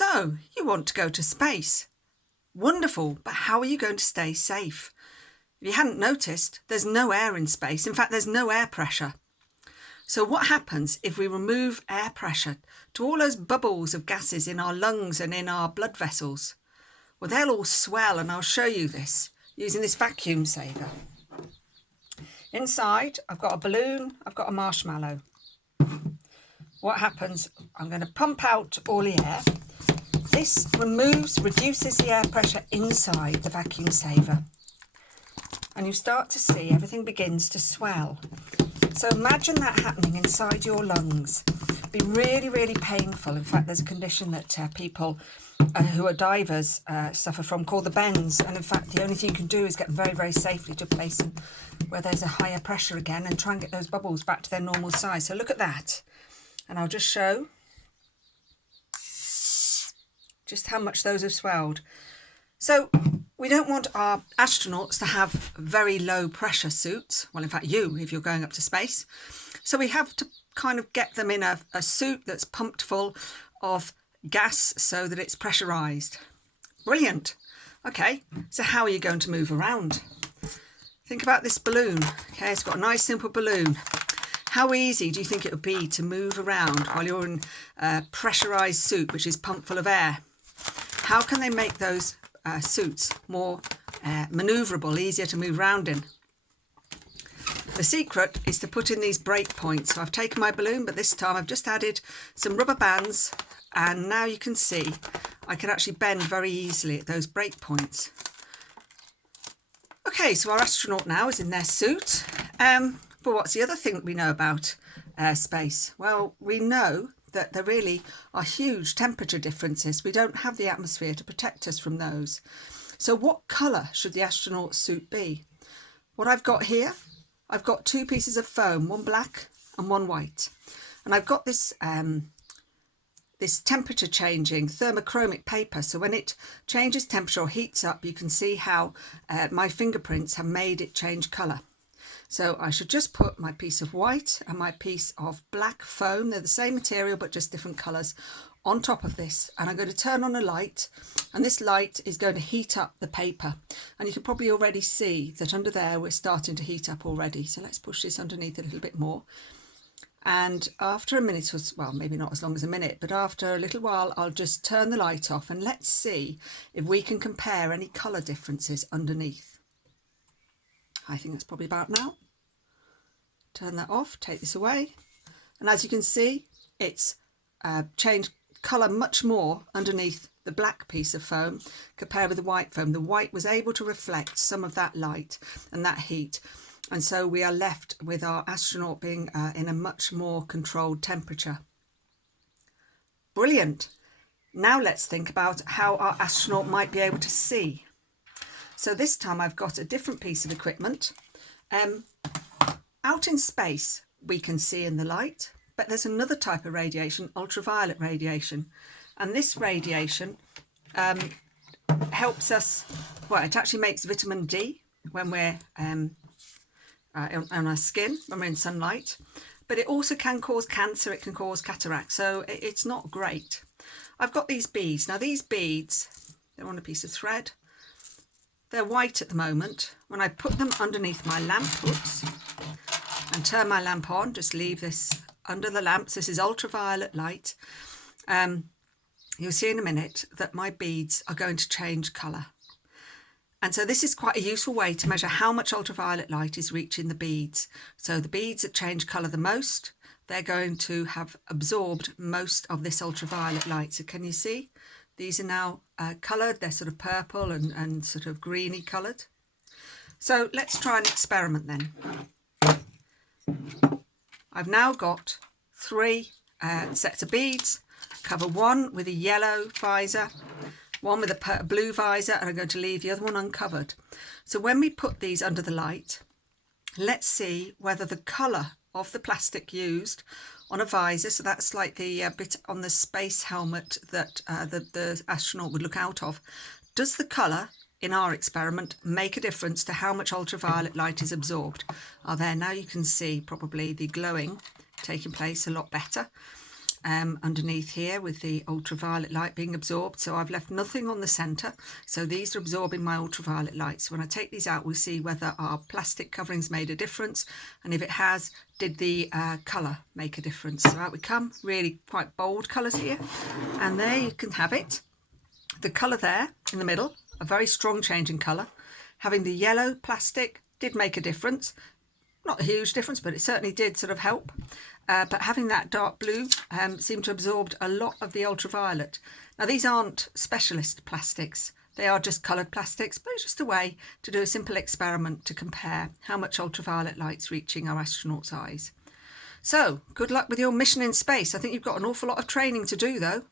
So, you want to go to space. Wonderful, but how are you going to stay safe? If you hadn't noticed, there's no air in space. In fact, there's no air pressure. So what happens if we remove air pressure to all those bubbles of gases in our lungs and in our blood vessels? Well, they'll all swell, and I'll show you this using this vacuum saver. Inside, I've got a balloon, I've got a marshmallow. What happens, I'm going to pump out all the air. This reduces the air pressure inside the vacuum saver. And you start to see everything begins to swell. So imagine that happening inside your lungs. It'd be really, really painful. In fact, there's a condition that people who are divers suffer from called the bends. And in fact, the only thing you can do is get very, very safely to a place where there's a higher pressure again and try and get those bubbles back to their normal size. So look at that. And I'll just show just how much those have swelled. So we don't want our astronauts to have very low pressure suits. Well, in fact, if you're going up to space. So we have to kind of get them in a suit that's pumped full of gas so that it's pressurized. Brilliant. Okay, so how are you going to move around? Think about this balloon. Okay, it's got a nice simple balloon. How easy do you think it would be to move around while you're in a pressurized suit which is pumped full of air? How can they make those suits more manoeuvrable, easier to move around in? The secret is to put in these brake points. So I've taken my balloon, but this time I've just added some rubber bands, and now you can see I can actually bend very easily at those brake points. Okay, so our astronaut now is in their suit. But what's the other thing that we know about space? Well, we know that there really are huge temperature differences. We don't have the atmosphere to protect us from those. So what colour should the astronaut suit be? What I've got here, I've got two pieces of foam, one black and one white. And I've got this this temperature changing thermochromic paper. So when it changes temperature or heats up, you can see how my fingerprints have made it change colour. So I should just put my piece of white and my piece of black foam, they're the same material but just different colours, on top of this. And I'm going to turn on a light, and this light is going to heat up the paper. And you can probably already see that under there we're starting to heat up already. So let's push this underneath a little bit more. And after a minute, well, maybe not as long as a minute, but after a little while, I'll just turn the light off and let's see if we can compare any colour differences underneath. I think that's probably about now. Turn that off, take this away. And as you can see, it's changed colour much more underneath the black piece of foam compared with the white foam. The white was able to reflect some of that light and that heat. And so we are left with our astronaut being in a much more controlled temperature. Brilliant. Now let's think about how our astronaut might be able to see. So this time I've got a different piece of equipment. Out in space, we can see in the light, but there's another type of radiation, ultraviolet radiation. And this radiation helps us, well, it actually makes vitamin D when we're on our skin, when we're in sunlight. But it also can cause cancer, it can cause cataract, so it's not great. I've got these beads. Now these beads, they're on a piece of thread. They're white at the moment. When I put them underneath my lamp, and turn my lamp on, just leave this under the lamp. So this is ultraviolet light. You'll see in a minute that my beads are going to change colour. And so this is quite a useful way to measure how much ultraviolet light is reaching the beads. So the beads that change colour the most, they're going to have absorbed most of this ultraviolet light. So can you see? These are now coloured, they're sort of purple and sort of greeny coloured. So let's try an experiment then. I've now got three sets of beads. Cover one with a yellow visor, one with a blue visor, and I'm going to leave the other one uncovered. So when we put these under the light, let's see whether the colour of the plastic used on a visor, so that's like the bit on the space helmet that the astronaut would look out of, does the colour in our experiment make a difference to how much ultraviolet light is absorbed? There, now you can see probably the glowing taking place a lot better. underneath here with the ultraviolet light being absorbed, so I've left nothing on the centre, so these are absorbing my ultraviolet light. So when I take these out, we'll see whether our plastic coverings made a difference, and if it has, did the colour make a difference. So out we come, really quite bold colours here, and there you can have it. The colour there in the middle, a very strong change in colour. Having the yellow plastic did make a difference. Not a huge difference, but it certainly did sort of help. But having that dark blue seemed to absorb a lot of the ultraviolet. Now, these aren't specialist plastics. They are just coloured plastics, but it's just a way to do a simple experiment to compare how much ultraviolet light's reaching our astronauts' eyes. So, good luck with your mission in space. I think you've got an awful lot of training to do, though.